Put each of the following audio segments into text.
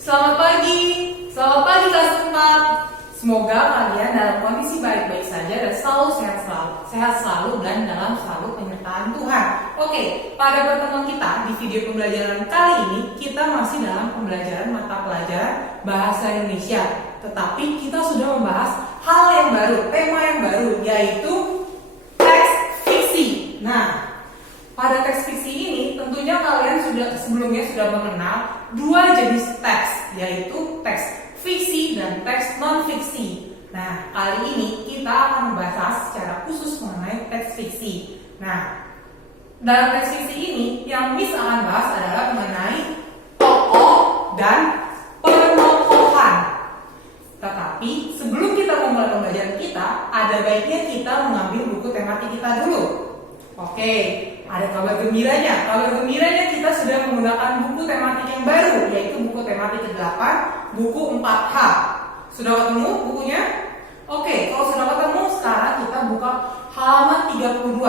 Selamat pagi kelas 4. Semoga kalian dalam kondisi baik-baik saja dan selalu sehat selalu dan dalam selalu penyertaan Tuhan. Oke, pada pertemuan kita di video pembelajaran kali ini kita masih dalam pembelajaran mata pelajaran Bahasa Indonesia. Tetapi kita sudah membahas hal yang baru, tema yang baru, yaitu teks fiksi. Nah, pada teks fiksi ini tentunya kalian sebelumnya sudah mengenal dua jenis teks, yaitu teks fiksi dan teks non-fiksi. Nah, kali ini kita akan membahas secara khusus mengenai teks fiksi. Nah, dalam teks fiksi ini yang Miss akan bahas adalah mengenai tokoh dan penokohan. Tetapi sebelum kita memulai pembelajaran kita, ada baiknya kita mengambil buku tematik kita dulu. Oke, ada kabar gembiranya. Kabar gembiranya kita sudah menggunakan buku tematik yang baru, yaitu buku tematik ke-8, buku 4H. Sudah ketemu bukunya? Oke, kalau sudah ketemu, sekarang kita buka halaman 32.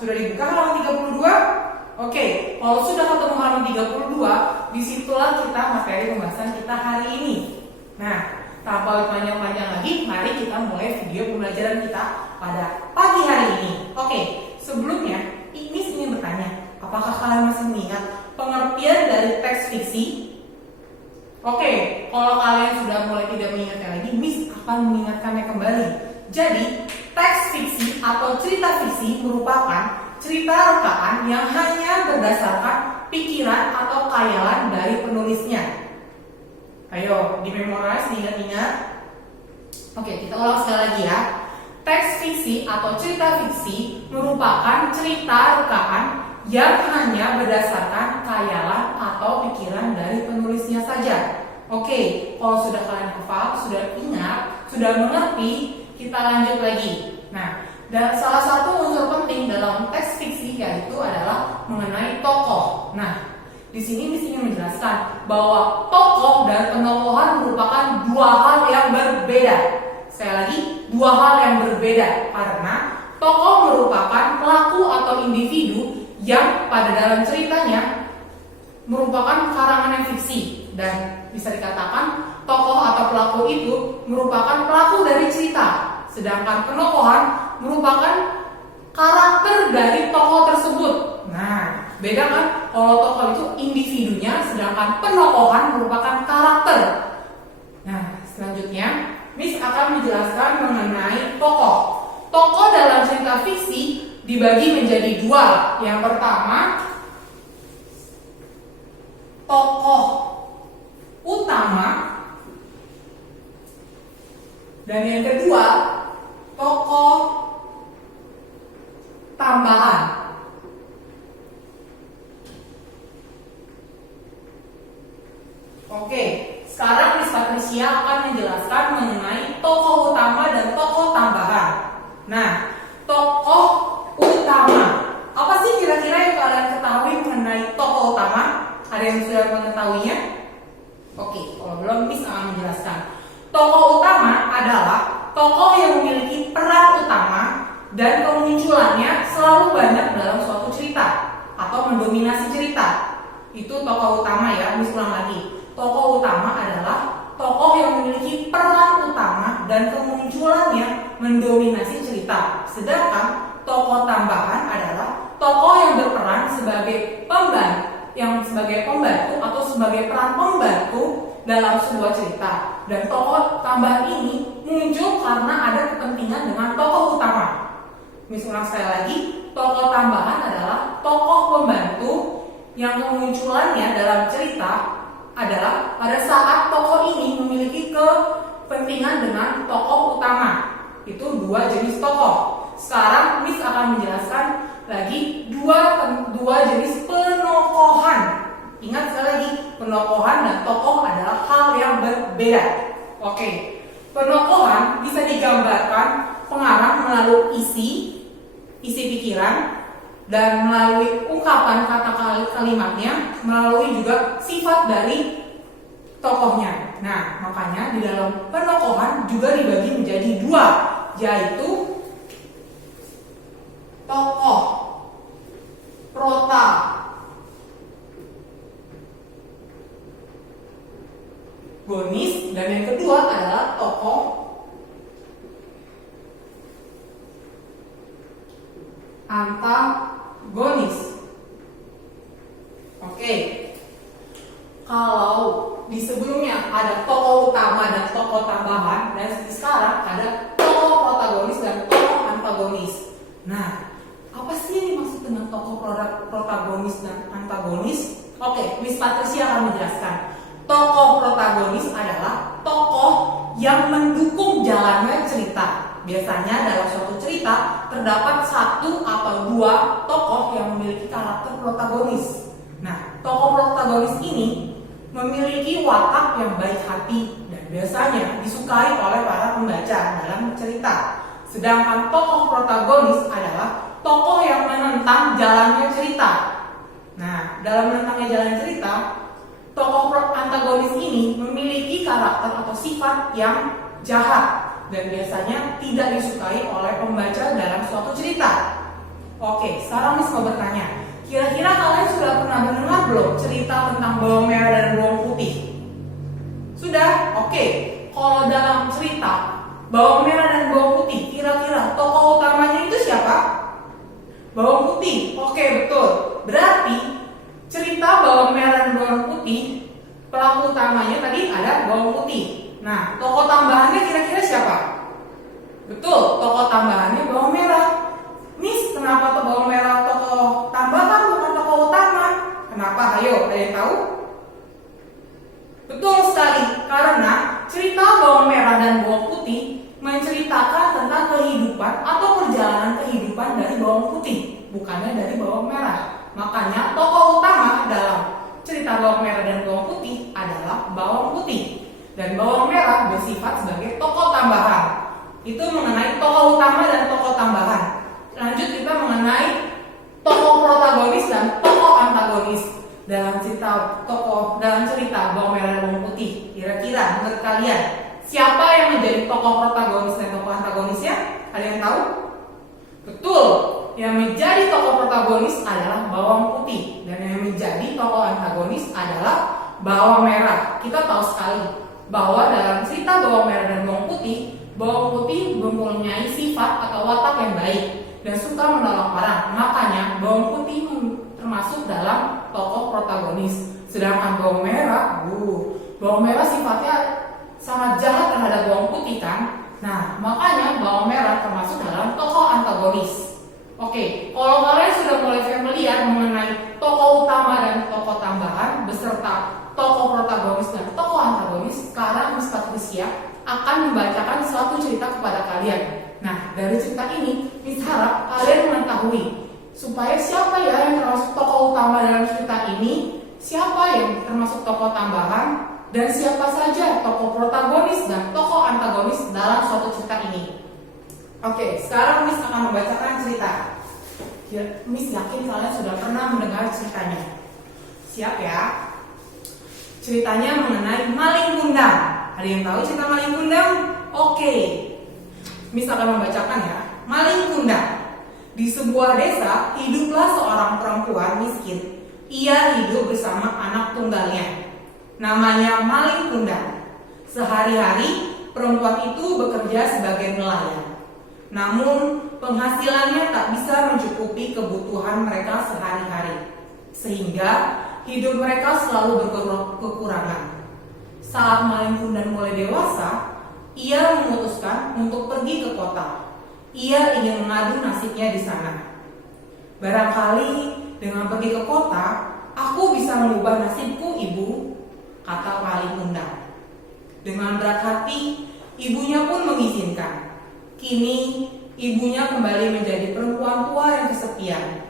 Sudah dibuka halaman 32? Oke, kalau sudah ketemu halaman 32, disitulah kita materi pembahasan kita hari ini. Nah, tanpa panjang-panjang lagi, mari kita mulai video pembelajaran kita pada pagi hari ini. Oke, sebelumnya, Miss ingin bertanya, apakah kalian masih mengingat pengertian dari teks fiksi? Oke, kalau kalian sudah mulai tidak mengingatnya lagi, Miss akan mengingatkannya kembali. Jadi, teks fiksi atau cerita fiksi merupakan cerita rekaan yang hanya berdasarkan pikiran atau khayalan dari penulisnya. Ayo, di-memorize, diingat-ingat. Oke, kita ulang sekali lagi ya. Teks fiksi atau cerita fiksi merupakan cerita rekaan yang hanya berdasarkan khayalan atau pikiran dari penulisnya saja. Oke, kalau sudah kalian hafal, sudah ingat, sudah mengerti, kita lanjut lagi. Nah, dan salah satu unsur penting dalam teks fiksi yaitu adalah mengenai tokoh. Nah, di sini Miss ingin menjelaskan bahwa tokoh dan penokohan merupakan dua hal yang berbeda. Sekali lagi, dua hal yang berbeda karena tokoh merupakan pelaku atau individu yang pada dalam ceritanya merupakan karangan yang fiksi, dan bisa dikatakan tokoh atau pelaku itu merupakan pelaku dari cerita, sedangkan penokohan merupakan karakter dari tokoh tersebut. Nah, beda kan? Kalau tokoh itu individunya, sedangkan penokohan merupakan karakter. Nah, selanjutnya Miss akan menjelaskan mengenai tokoh. Tokoh dalam cerita fiksi dibagi menjadi dua. Yang pertama, tokoh utama, dan yang kedua, tokoh tambahan. Oke, sekarang Miss Patricia akan menjelaskan mengenai tokoh utama dan tokoh tambahan. Nah, tokoh utama, apa sih kira-kira yang kalian ketahui mengenai tokoh utama? Ada yang sudah mengetahuinya? Oke, kalau belum, Miss akan menjelaskan. Tokoh utama adalah tokoh yang memiliki peran utama dan kemunculannya selalu banyak dalam suatu cerita atau mendominasi cerita. Itu tokoh utama ya, Miss ulang lagi. Tokoh utama adalah tokoh yang memiliki peran utama dan kemunculannya mendominasi cerita. Sedangkan tokoh tambahan adalah tokoh yang berperan sebagai pembantu atau sebagai peran pembantu dalam sebuah cerita. Dan tokoh tambahan ini muncul karena ada kepentingan dengan tokoh utama. Misalnya sekali lagi, tokoh tambahan adalah tokoh pembantu yang kemunculannya dalam cerita adalah pada saat tokoh ini memiliki kepentingan dengan tokoh utama. Itu dua jenis tokoh. Sekarang Miss akan menjelaskan lagi dua jenis penokohan. Ingat sekali lagi, penokohan dan tokoh adalah hal yang berbeda. Oke, penokohan bisa digambarkan pengarang melalui isi pikiran, dan melalui ungkapan kata kalimatnya, melalui juga sifat dari tokohnya. Nah, makanya di dalam penokohan juga dibagi menjadi dua, yaitu tokoh prota protagonis, dan yang kedua adalah tokoh antagonis. Oke. Kalau di sebelumnya ada tokoh utama dan tokoh tambahan, dan sekarang ada tokoh protagonis dan tokoh antagonis. Nah, apa sih yang dimaksud dengan tokoh protagonis dan antagonis? Oke, Miss Patricia akan menjelaskan. Tokoh protagonis adalah tokoh yang mendukung jalannya cerita. Biasanya dalam suatu cerita terdapat satu atau dua tokoh yang memiliki karakter protagonis. Nah, tokoh protagonis ini memiliki watak yang baik hati dan biasanya disukai oleh para pembaca dalam cerita. Sedangkan tokoh protagonis adalah tokoh yang menentang jalannya cerita. Nah, dalam menentangnya jalan cerita, tokoh antagonis ini memiliki karakter atau sifat yang jahat dan biasanya tidak disukai oleh pembaca dalam suatu cerita. Oke, sekarang Miss mau bertanya, kira-kira kalian sudah pernah mendengar belum cerita tentang bawang merah dan bawang putih? Sudah? Oke. Kalau dalam cerita bawang merah dan bawang putih, kira-kira tokoh utamanya itu siapa? Bawang putih. Oke, betul. Berarti cerita bawang merah dan bawang putih, pelaku utamanya tadi ada bawang putih. Nah, tokoh tambahannya kira-kira siapa? Betul, tokoh tambahannya bawang merah. Miss, kenapa tuh bawang merah tokoh tambahan bukan tokoh utama? Kenapa? Ayo, ada yang tahu? Betul sekali, karena cerita bawang merah dan bawang putih menceritakan tentang kehidupan atau perjalanan kehidupan dari bawang putih, bukannya dari bawang merah. Makanya tokoh utama dalam cerita bawang merah dan bawang putih adalah bawang putih, dan bawang merah bersifat sebagai tokoh tambahan. Itu mengenai tokoh utama dan tokoh tambahan. Lanjut kita mengenai tokoh protagonis dan tokoh antagonis dalam cerita bawang merah dan bawang putih. Kira-kira menurut kalian siapa yang menjadi tokoh protagonis dan tokoh antagonisnya? Ada yang tahu? Betul, yang menjadi tokoh protagonis adalah bawang putih dan yang menjadi tokoh antagonis adalah bawang merah. Kita tahu sekali bahwa dalam cerita bawang merah dan bawang putih mempunyai sifat atau watak yang baik dan suka menolong orang. Makanya bawang putih termasuk dalam tokoh protagonis. Sedangkan bawang merah sifatnya sangat jahat terhadap bawang putih kan. Nah, makanya bawang merah termasuk dalam tokoh antagonis. Oke, kalau kalian sudah mulai familiar mengenai tokoh utama dan tokoh tambahan beserta tokoh protagonis dan tokoh antagonis, sekarang Miss Patricia akan membacakan suatu cerita kepada kalian. Nah, dari cerita ini, Miss harap kalian mengetahui supaya siapa ya yang termasuk tokoh utama dalam cerita ini, siapa yang termasuk tokoh tambahan, dan siapa saja tokoh protagonis dan tokoh antagonis dalam suatu cerita ini. Oke, sekarang Miss akan membacakan cerita. Miss yakin kalian sudah pernah mendengar ceritanya. Siap ya? Ceritanya mengenai maling kundang. Ada yang tahu cerita maling kundang? Oke, Miss akan membacakan ya. Maling kundang. Di sebuah desa hiduplah seorang perempuan miskin. Ia hidup bersama anak tunggalnya. Namanya maling kundang. Sehari-hari perempuan itu bekerja sebagai nelayan. Namun penghasilannya tak bisa mencukupi kebutuhan mereka sehari-hari, sehingga hidup mereka selalu berkekurangan. Saat maling kundang mulai dewasa, ia memutuskan untuk pergi ke kota. Ia ingin mengadu nasibnya di sana. Barangkali dengan pergi ke kota, aku bisa mengubah nasibku, ibu, kata maling kundang. Dengan berat hati, ibunya pun mengizinkan. Kini, ibunya kembali menjadi perempuan tua yang kesepian.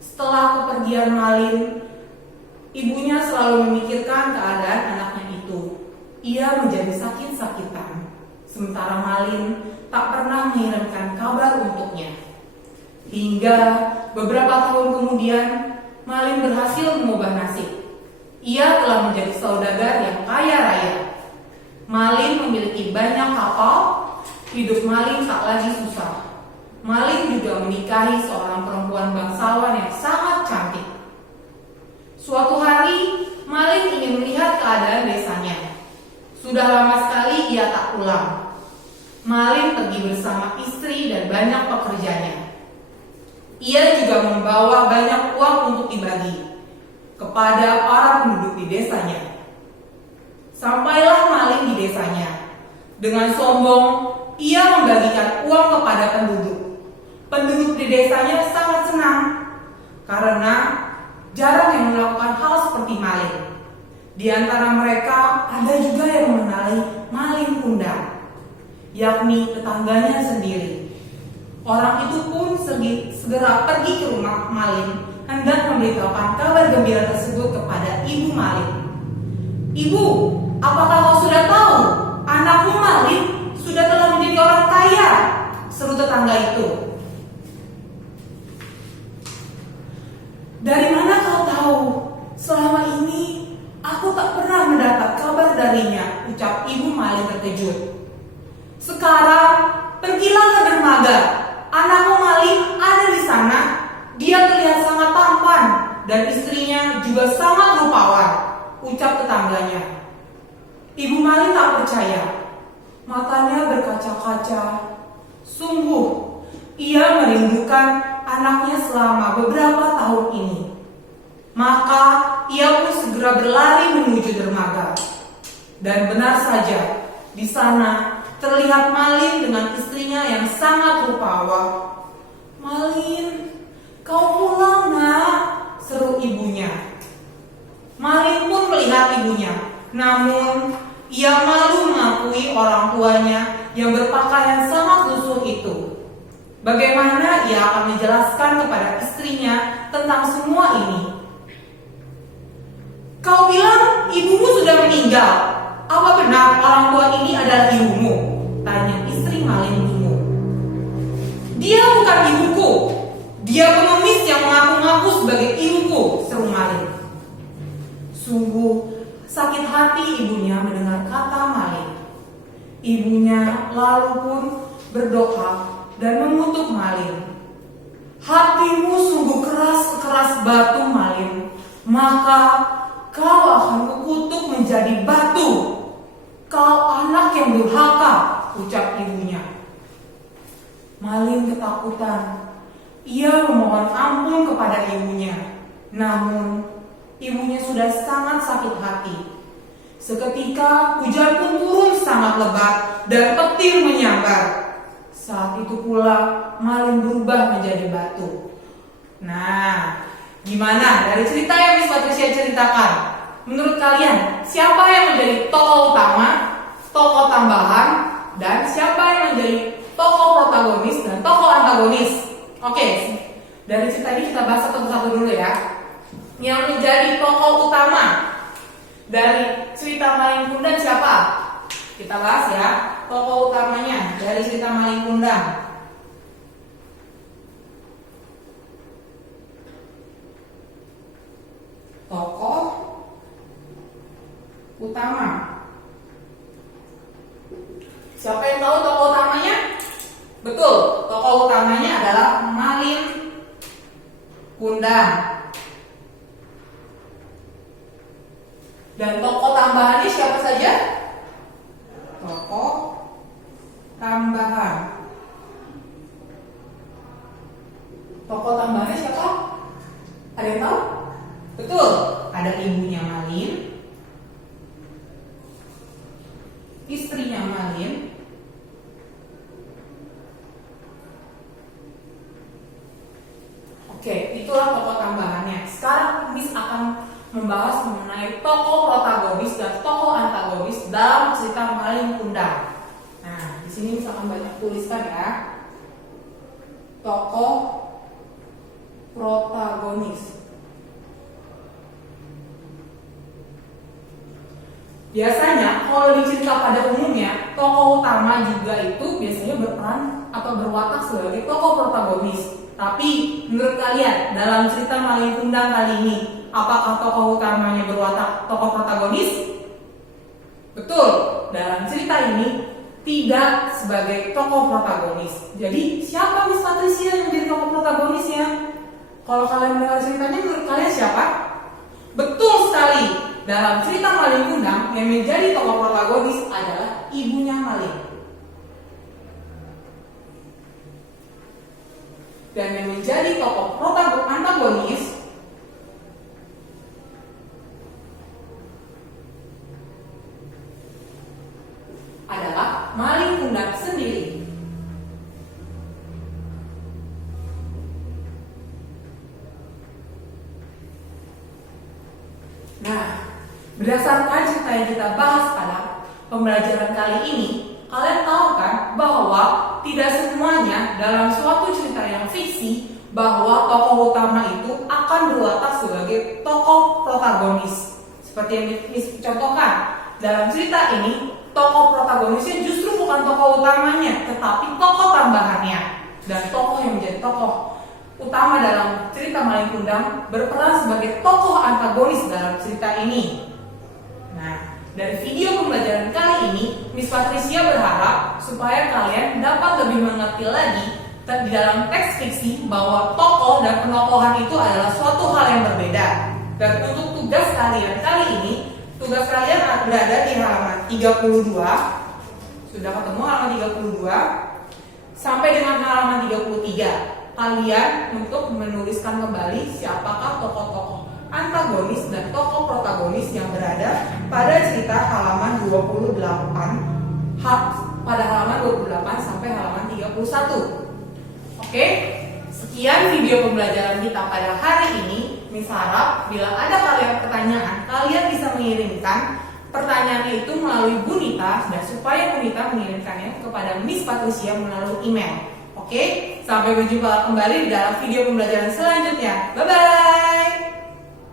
Setelah kepergian maling, ibunya selalu memikirkan keadaan anaknya itu. Ia menjadi sakit-sakitan. Sementara maling tak pernah mengirimkan kabar untuknya. Hingga beberapa tahun kemudian, maling berhasil mengubah nasib. Ia telah menjadi saudagar yang kaya raya. Maling memiliki banyak kapal. Hidup maling tak lagi susah. Maling juga menikahi seorang perempuan bangsawan yang sangat cantik. Suatu hari, maling ingin melihat keadaan desanya. Sudah lama sekali ia tak pulang. Malin pergi bersama istri dan banyak pekerjanya. Ia juga membawa banyak uang untuk dibagi kepada para penduduk di desanya. Sampailah Malin di desanya. Dengan sombong, ia membagikan uang kepada penduduk. Penduduk di desanya sangat senang karena jarang yang melakukan hal seperti Malin. Di antara mereka ada juga yang mengenali Malin kundang, yakni tetangganya sendiri. Orang itu pun segera pergi ke rumah Malin hendak memberitahukan kabar gembira tersebut kepada Ibu Malin. "Ibu, apakah kau sudah tahu? Anakmu Malin sudah telah menjadi orang kaya," seru tetangga itu. "Dari mana kau tahu? Selama ini aku tak pernah mendapat kabar darinya," ucap Ibu Malin terkejut. "Sekarang pergilah ke dermaga. Anakmu Malin ada di sana. Dia terlihat sangat tampan dan istrinya juga sangat rupawan," ucap tetangganya. Ibu Malin tak percaya. Matanya berkaca-kaca. Sungguh, ia merindukan anaknya selama beberapa tahun ini. Maka ia pun segera berlari menuju dermaga. Dan benar saja, di sana terlihat Malin dengan istrinya yang sangat rupawan. "Malin, kau pulang nak," seru ibunya. Malin pun melihat ibunya, namun ia malu mengakui orang tuanya yang berpakaian sangat lusuh itu. Bagaimana ia akan menjelaskan kepada istrinya tentang semua ini? "Kau bilang ibumu sudah meninggal. Apa benar orang tua ini adalah ibumu?" tanya istri Malin bingung. "Dia bukan ibuku. Dia pengemis yang mengaku-ngaku sebagai ibuku," seru Malin. Sungguh sakit hati ibunya mendengar kata Malin. Ibunya lalu pun berdoa dan mengutuk Malin. "Hatimu sungguh keras batu Malin, maka kau akan kukutuk menjadi batu. Kau anak yang durhaka," ucap ibunya. Malin ketakutan. Ia memohon ampun kepada ibunya. Namun, ibunya sudah sangat sakit hati. Seketika hujan pun turun sangat lebat dan petir menyambar. Saat itu pula Malin berubah menjadi batu. Nah, gimana dari cerita yang Miss Patricia ceritakan? Menurut kalian, siapa yang menjadi tokoh utama, tokoh tambahan, dan siapa yang menjadi tokoh protagonis dan tokoh antagonis? Oke, dari cerita ini kita bahas satu-satu dulu ya. Yang menjadi tokoh utama dari cerita Malin Kundang siapa? Kita bahas ya, tokoh utamanya dari cerita Malin Kundang. Tokoh utama. Siapa yang tahu tokoh utamanya? Betul, tokoh utamanya adalah Malin Kundang. Dan tokoh tambahannya siapa saja? Tokoh tambahan. Tokoh tambahannya siapa? Ada yang tahu? Betul, ada ibunya Malin, istrinya Malin, oke, itulah tokoh tambahannya. Sekarang Miss akan membahas mengenai tokoh protagonis dan tokoh antagonis dalam cerita Malin Kundang. Nah, di sini Miss akan banyak tuliskan ya. Tokoh protagonis. Biasanya kalau di cerita pada umumnya, tokoh utama juga itu biasanya berperan atau berwatak sebagai tokoh protagonis. Tapi menurut kalian dalam cerita Malin Kundang kali ini, apakah tokoh utamanya berwatak tokoh protagonis? Betul, dalam cerita ini tidak sebagai tokoh protagonis. Jadi siapa Miss Patricia yang menjadi tokoh protagonisnya? Kalau kalian mendengar ceritanya, menurut kalian siapa? Betul sekali, dalam cerita Malin Kundang yang menjadi tokoh protagonis adalah ibunya Malin. Dan yang menjadi tokoh antagonis adalah Malin Kundang sendiri. Nah, berdasarkan cerita yang kita bahas pada pembelajaran kali ini, kalian tahu kan bahwa tidak semuanya dalam suatu cerita yang fiksi bahwa tokoh utama itu akan berwatak sebagai tokoh protagonis. Seperti yang dicontohkan dalam cerita ini, tokoh protagonisnya justru bukan tokoh utamanya, tetapi tokoh tambahannya. Dan tokoh yang menjadi tokoh utama dalam cerita Malin Kundang berperan sebagai tokoh antagonis dalam cerita ini. Nah, dari video pembelajaran kali ini, Miss Patricia berharap supaya kalian dapat lebih mengerti lagi di dalam teks fiksi bahwa tokoh dan penokohan itu adalah suatu hal yang berbeda. Dan untuk tugas kalian kali ini, tugas kalian berada di halaman 32. Sudah ketemu halaman 32 sampai dengan halaman 33. Kalian untuk menuliskan kembali siapakah tokoh-tokoh antagonis dan tokoh protagonis yang berada pada cerita halaman 28 pada halaman 28 sampai halaman 31. Oke, sekian video pembelajaran kita pada hari ini. Miss harap bila ada kalian pertanyaan, kalian bisa mengirimkan pertanyaannya itu melalui Bu Nita, dan supaya Bu Nita mengirimkannya kepada Miss Patricia melalui email. Oke, sampai berjumpa kembali di dalam video pembelajaran selanjutnya. Bye-bye!